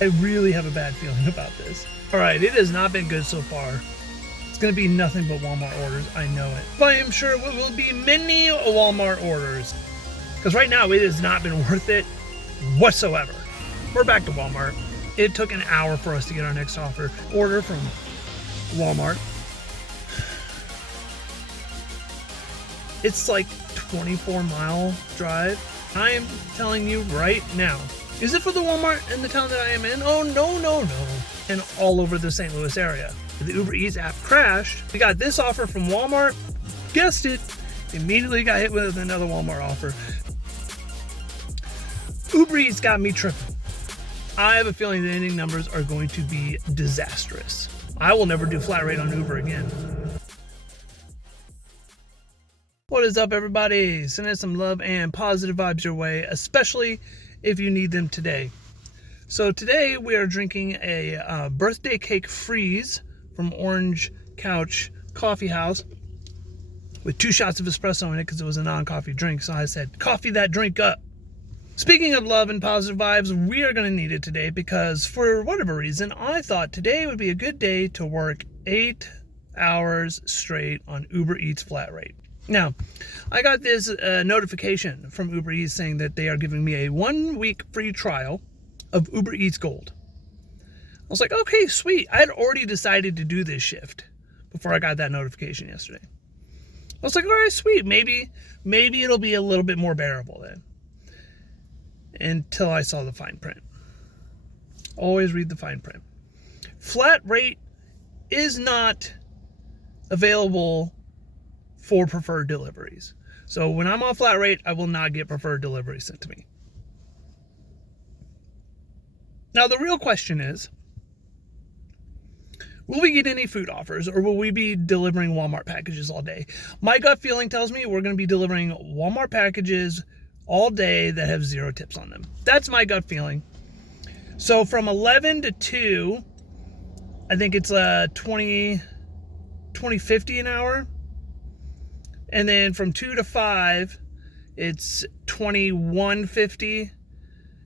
I really have a bad feeling about this. All right, it has not been good so far. It's going to be nothing but Walmart orders. I know it. But I am sure it will be many Walmart orders. Because right now, it has not been worth it whatsoever. We're back to Walmart. It took an hour for us to get our next order from Walmart. It's like 24-mile drive. I am telling you right now. Is it for the Walmart in the town that I am in? Oh, no. And all over the St. Louis area. The Uber Eats app crashed. We got this offer from Walmart. Guessed it. Immediately got hit with another Walmart offer. Uber Eats got me tripping. I have a feeling the ending numbers are going to be disastrous. I will never do flat rate on Uber again. What is up, everybody? Sending some love and positive vibes your way, especially if you need them today. So today we are drinking a birthday cake freeze from Orange Couch Coffee House with 2 shots of espresso in it because it was a non-coffee drink. So I said, coffee that drink up. Speaking of love and positive vibes, we are going to need it today because for whatever reason, I thought today would be a good day to work 8 hours straight on Uber Eats flat rate. Now, I got this notification from Uber Eats saying that they are giving me a 1-week free trial of Uber Eats Gold. I was like, okay, sweet. I had already decided to do this shift before I got that notification yesterday. I was like, all right, sweet. Maybe it'll be a little bit more bearable then. Until I saw the fine print. Always read the fine print. Flat rate is not available for preferred deliveries. So when I'm on flat rate, I will not get preferred deliveries sent to me. Now the real question is, will we get any food offers or will we be delivering Walmart packages all day? My gut feeling tells me we're going to be delivering Walmart packages all day that have 0 tips on them. That's my gut feeling. So from 11 to 2, I think it's $20.50 an hour. And then from 2 to 5, it's $21.50.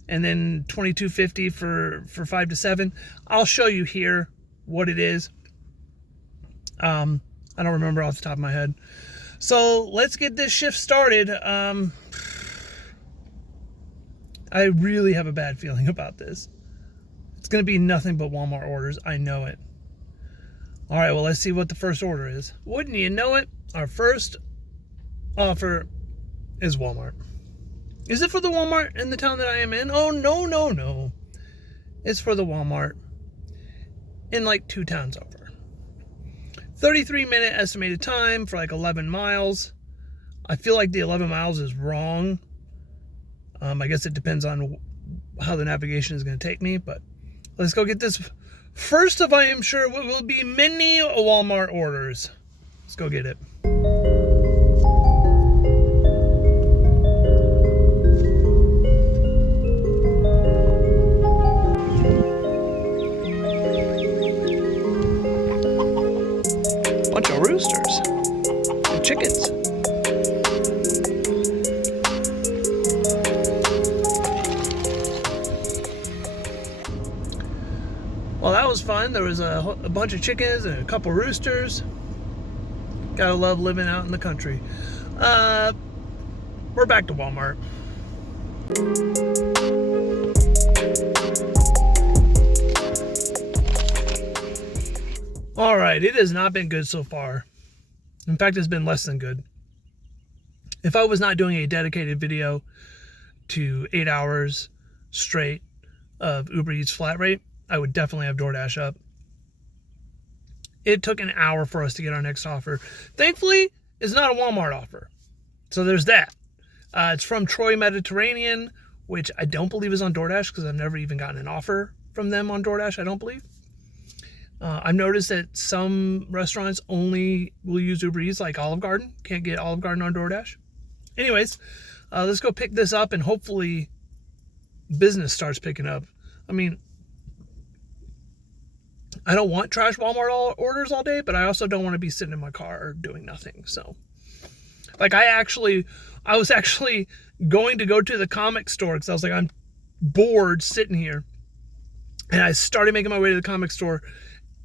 And then $22.50 for 5 to 7. I'll show you here what it is. I don't remember off the top of my head. So let's get this shift started. I really have a bad feeling about this. It's going to be nothing but Walmart orders. I know it. All right, well, let's see what the first order is. Wouldn't you know it? Our first offer is Walmart. Is it for the Walmart in the town that I am in? Oh, no. It's for the Walmart in like 2 towns over. 33-minute estimated time for like 11 miles. I feel like the 11 miles is wrong. I guess it depends on how the navigation is going to take me, but let's go get this first of I am sure what will be many Walmart orders. Let's go get it. Bunch of roosters and chickens. Well, that was fun. There was a bunch of chickens and a couple roosters. Gotta love living out in the country. We're back to Walmart. All right, it has not been good so far. In fact, it's been less than good. If I was not doing a dedicated video to 8 hours straight of Uber Eats flat rate, I would definitely have DoorDash up. It took an hour for us to get our next offer. Thankfully, it's not a Walmart offer. So there's that. It's from Troy Mediterranean, which I don't believe is on DoorDash because I've never even gotten an offer from them on DoorDash, I don't believe. I've noticed that some restaurants only will use Uber Eats, like Olive Garden. Can't get Olive Garden on DoorDash. Anyways, let's go pick this up and hopefully business starts picking up. I mean, I don't want trash Walmart orders all day, but I also don't want to be sitting in my car doing nothing. So, like, I was actually going to go to the comic store because I was like, I'm bored sitting here. And I started making my way to the comic store,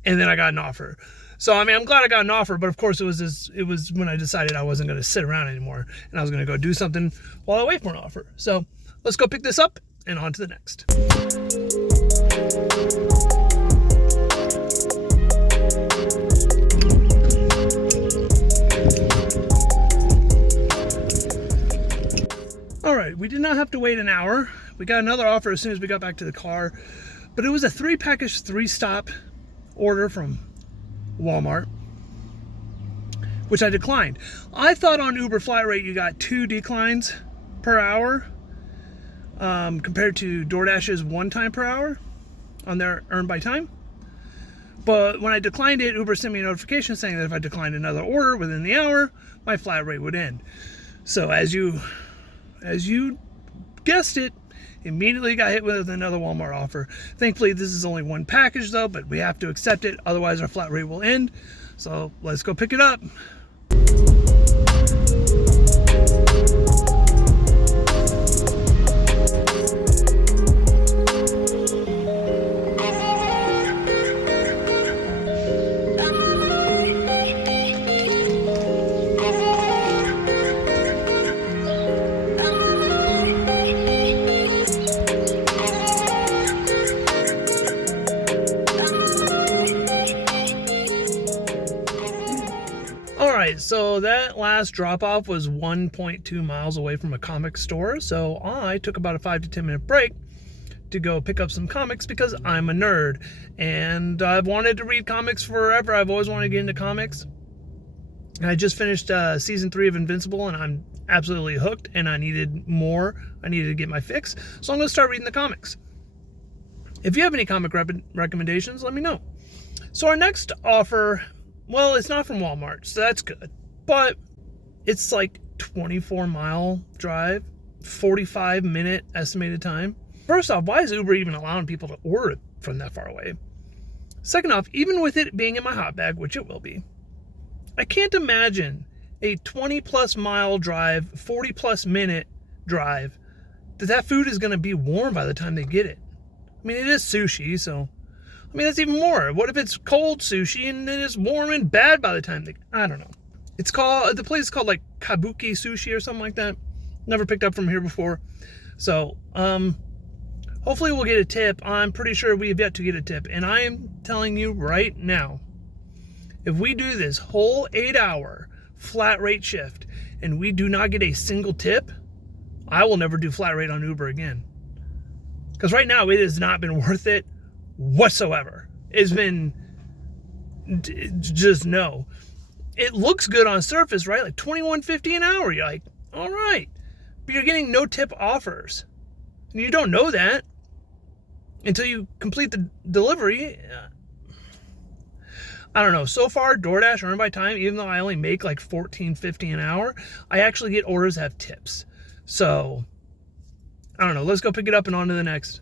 and then I got an offer. So, I mean, I'm glad I got an offer, but of course it was when I decided I wasn't going to sit around anymore, and I was going to go do something while I wait for an offer. So let's go pick this up and on to the next. All right, we did not have to wait an hour. We got another offer as soon as we got back to the car, but it was a 3-package, 3-stop order from Walmart, which I declined. I thought on Uber flat rate you got 2 declines per hour, compared to DoorDash's 1 time per hour on their earn by time. But when I declined it, Uber sent me a notification saying that if I declined another order within the hour, my flat rate would end. So as you guessed it, immediately got hit with another Walmart offer. Thankfully, this is only 1 package though, but we have to accept it. Otherwise, our flat rate will end. So let's go pick it up. Alright, so that last drop-off was 1.2 miles away from a comic store, so I took about a 5 to 10 minute break to go pick up some comics because I'm a nerd, and I've wanted to read comics forever. I've always wanted to get into comics. And I just finished season 3 of Invincible, and I'm absolutely hooked, and I needed more. I needed to get my fix, so I'm going to start reading the comics. If you have any comic recommendations, let me know. So our next offer, well, it's not from Walmart, so that's good. But it's like 24-mile drive, 45-minute estimated time. First off, why is Uber even allowing people to order from that far away? Second off, even with it being in my hot bag, which it will be, I can't imagine a 20-plus mile drive, 40-plus minute drive, that food is going to be warm by the time they get it. I mean, it is sushi, so I mean, that's even more. What if it's cold sushi and then it's warm and bad by the time I don't know. The place is called like Kabuki Sushi or something like that. Never picked up from here before. So, hopefully we'll get a tip. I'm pretty sure we have yet to get a tip. And I am telling you right now, if we do this whole 8-hour flat rate shift and we do not get a single tip, I will never do flat rate on Uber again. Because right now it has not been worth it whatsoever. It's been just no. It looks good on surface, right? Like $21.50 an hour. You're like, all right, but you're getting no tip offers, and you don't know that until you complete the delivery. I don't know. So far, DoorDash earn by time, even though I only make like $14.50 an hour, I actually get orders that have tips. So I don't know. Let's go pick it up and on to the next.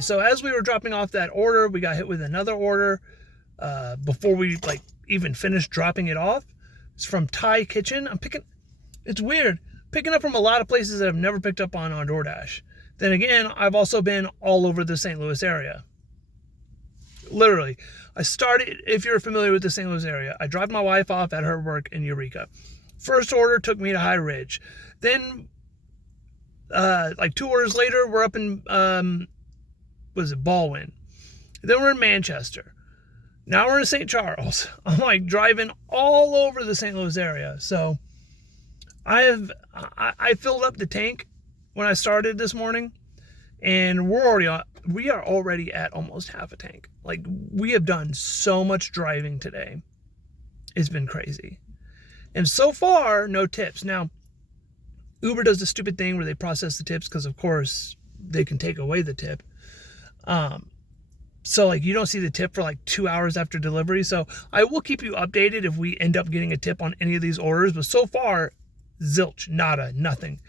So as we were dropping off that order, we got hit with another order before we like even finished dropping it off. It's from Thai Kitchen. It's weird, picking up from a lot of places that I've never picked up on DoorDash. Then again, I've also been all over the St. Louis area. Literally, I started, if you're familiar with the St. Louis area, I dropped my wife off at her work in Eureka. First order took me to High Ridge. Then, like 2 orders later, we're up in, Baldwin. Then we're in Manchester. Now we're in St. Charles. I'm like driving all over the St. Louis area. So I filled up the tank when I started this morning, and we are already at almost half a tank. Like, we have done so much driving today. It's been crazy. And so far, no tips. Now, Uber does the stupid thing where they process the tips because, of course, they can take away the tip. So like you don't see the tip for like 2 hours after delivery. So I will keep you updated if we end up getting a tip on any of these orders. But so far, zilch, nada, nothing.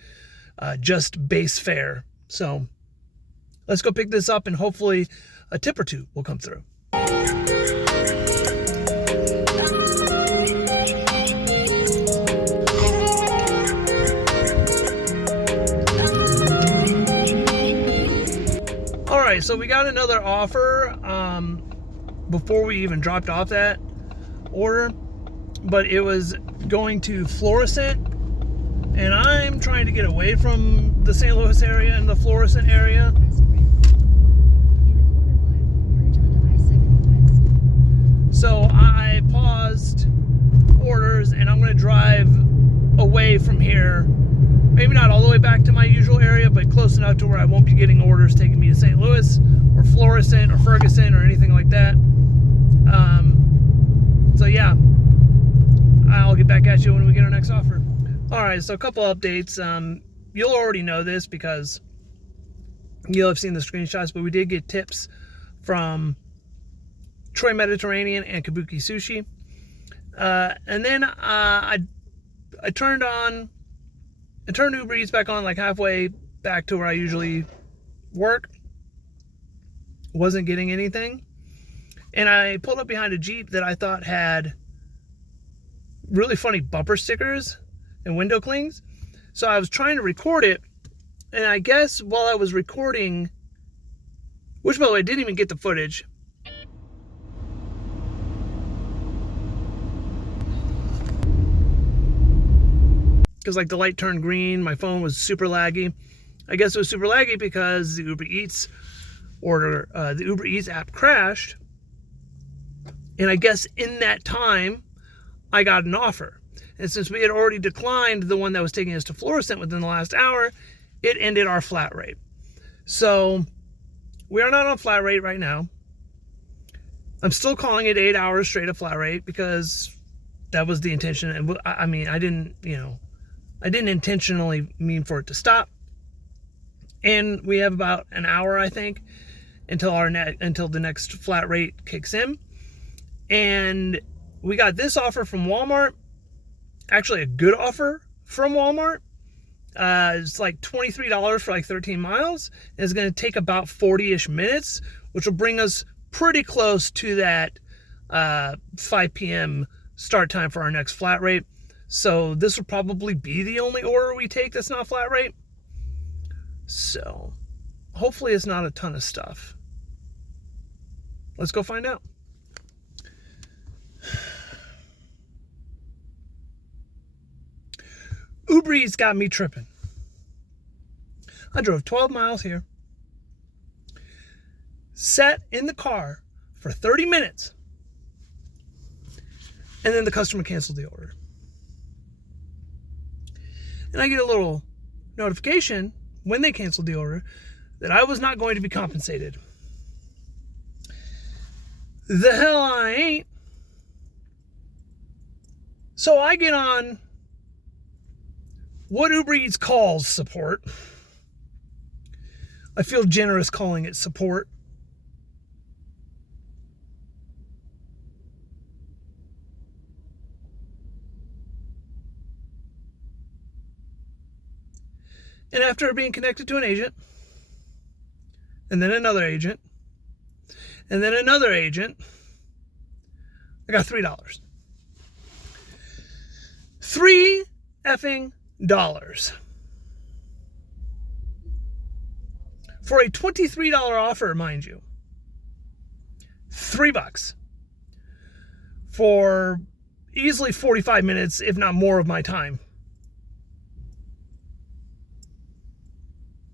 Just base fare. So let's go pick this up and hopefully a tip or two will come through. All right, so we got another offer before we even dropped off that order, but it was going to Florissant, and I'm trying to get away from the St. Louis area and the Florissant area. So I paused orders, and I'm going to drive away from here. Maybe not all the way back to my usual area, but close enough to where I won't be getting orders taking me to St. Louis or Florissant or Ferguson or anything like that. So yeah, I'll get back at you when we get our next offer. All right, so a couple updates. You'll already know this because you'll have seen the screenshots, but we did get tips from Troy Mediterranean and Kabuki Sushi. And then I turned Uber Eats back on like halfway back to where I usually work. Wasn't getting anything. And I pulled up behind a Jeep that I thought had really funny bumper stickers and window clings. So I was trying to record it. And I guess while I was recording, which by the way, I didn't even get the footage. Because like the light turned green, my phone was super laggy. I guess it was super laggy because the Uber Eats the Uber Eats app crashed. And I guess in that time, I got an offer. And since we had already declined the one that was taking us to Florissant within the last hour, it ended our flat rate. So we are not on flat rate right now. I'm still calling it 8 hours straight of flat rate because that was the intention. And I mean, I didn't intentionally mean for it to stop. And we have about an hour, I think, until the next flat rate kicks in. And we got this offer from Walmart. Actually, a good offer from Walmart. It's like $23 for like 13 miles. And it's going to take about 40-ish minutes, which will bring us pretty close to that 5 p.m. start time for our next flat rate. So this will probably be the only order we take that's not flat rate. So hopefully it's not a ton of stuff. Let's go find out. Uber Eats got me tripping. I drove 12 miles here, sat in the car for 30 minutes, and then the customer canceled the order. And I get a little notification when they canceled the order that I was not going to be compensated. The hell I ain't. So I get on what Uber Eats calls support. I feel generous calling it support. And after being connected to an agent, and then another agent, and then another agent, I got $3. $3 effing dollars. For a $23 offer, mind you. $3 for easily 45 minutes, if not more, of my time.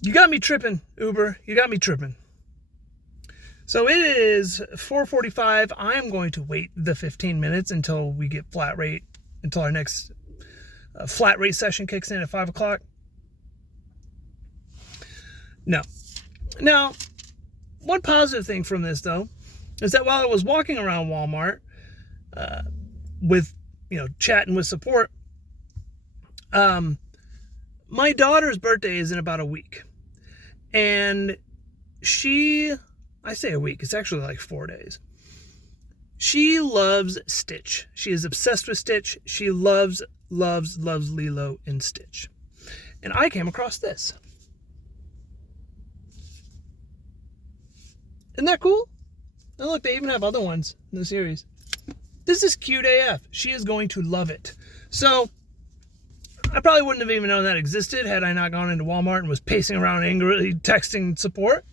You got me tripping, Uber. You got me tripping. So it is 4:45. I'm going to wait the 15 minutes until we get flat rate, until our next flat rate session kicks in at 5 o'clock. No. Now, one positive thing from this, though, is that while I was walking around Walmart with, chatting with support, my daughter's birthday is in about a week. And she I say a week. It's actually like 4 days. She loves Stitch. She is obsessed with Stitch. She loves Lilo and Stitch. And I came across this. Isn't that cool? And look, they even have other ones in the series. This is cute AF. She is going to love it. So, I probably wouldn't have even known that existed had I not gone into Walmart and was pacing around angrily texting support.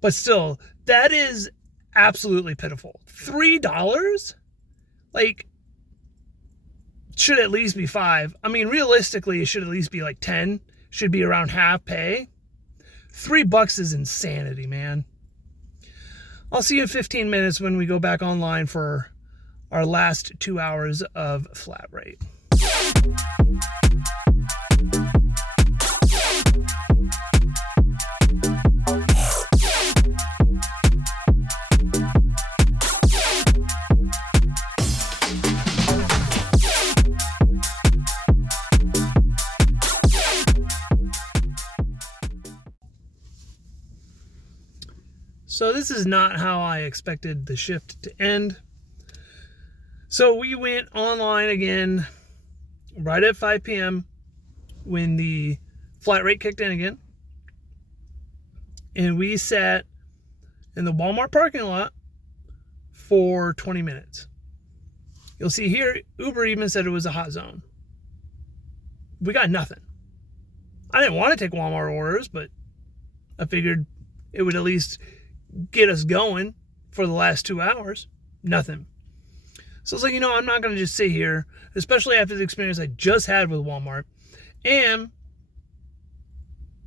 But still, that is absolutely pitiful. $3? Like, should at least be $5. I mean, realistically, it should at least be like 10. Should be around half pay. $3 is insanity, man. I'll see you in 15 minutes when we go back online for our last 2 hours of flat rate. So this is not how I expected the shift to end. So we went online again right at 5 p.m. when the flat rate kicked in again. And we sat in the Walmart parking lot for 20 minutes. You'll see here, Uber even said it was a hot zone. We got nothing. I didn't want to take Walmart orders, but I figured it would at least get us going for the last 2 hours. Nothing. So I was like, I'm not going to just sit here, especially after the experience I just had with Walmart. And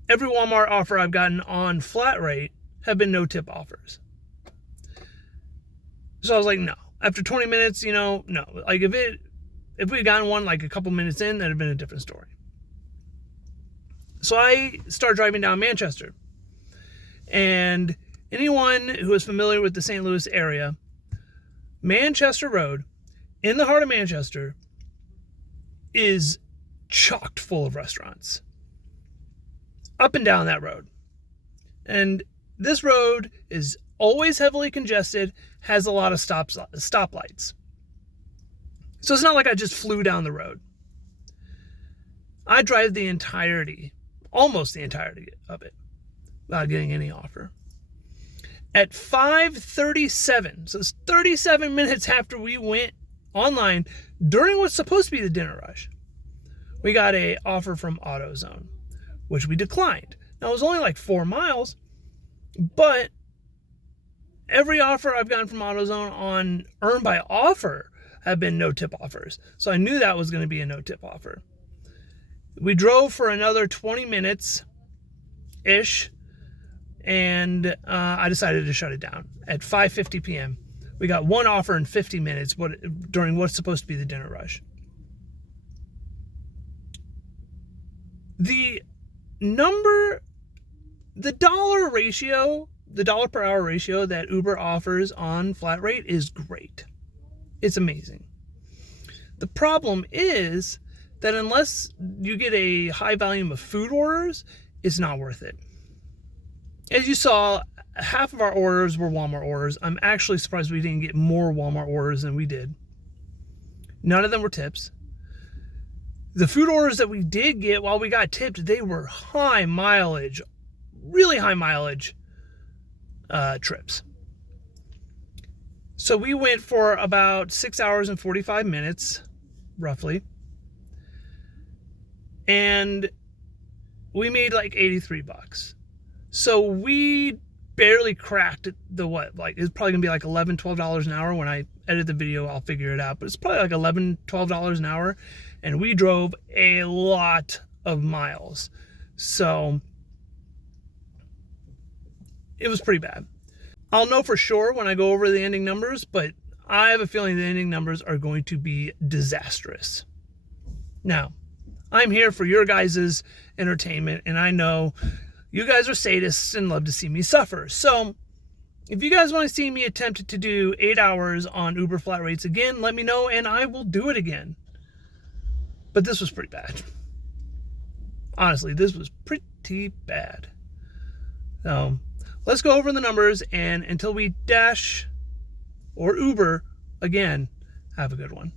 every Walmart offer I've gotten on flat rate have been no tip offers. So I was like, no. After 20 minutes, no. Like if we'd gotten one like a couple minutes in, that'd have been a different story. So I start driving down Manchester. And anyone who is familiar with the St. Louis area, Manchester Road, in the heart of Manchester, is chocked full of restaurants. Up and down that road. And this road is always heavily congested, has a lot of stoplights. So it's not like I just flew down the road. I drive almost the entirety of it, without getting any offer. At 5:37, so it's 37 minutes after we went online, during what's supposed to be the dinner rush, we got an offer from AutoZone, which we declined. Now, it was only like 4 miles, but every offer I've gotten from AutoZone on Earn by Offer have been no-tip offers. So I knew that was going to be a no-tip offer. We drove for another 20 minutes-ish, and I decided to shut it down. At 5:50 p.m., we got one offer in 50 minutes during what's supposed to be the dinner rush. The dollar ratio, the dollar per hour ratio that Uber offers on flat rate is great. It's amazing. The problem is that unless you get a high volume of food orders, it's not worth it. As you saw, half of our orders were Walmart orders. I'm actually surprised we didn't get more Walmart orders than we did. None of them were tips. The food orders that we did get, while we got tipped, they were high mileage, really high mileage trips. So we went for about 6 hours and 45 minutes, roughly. And we made like $83. So we barely cracked it's probably gonna be like $11, $12 an hour. When I edit the video, I'll figure it out, but it's probably like $11, $12 an hour. And we drove a lot of miles. So it was pretty bad. I'll know for sure when I go over the ending numbers, but I have a feeling the ending numbers are going to be disastrous. Now, I'm here for your guys' entertainment, and I know you guys are sadists and love to see me suffer. So if you guys want to see me attempt to do 8 hours on Uber flat rates again, let me know and I will do it again. But this was pretty bad. Honestly, this was pretty bad. So let's go over the numbers, and until we dash or Uber again, have a good one.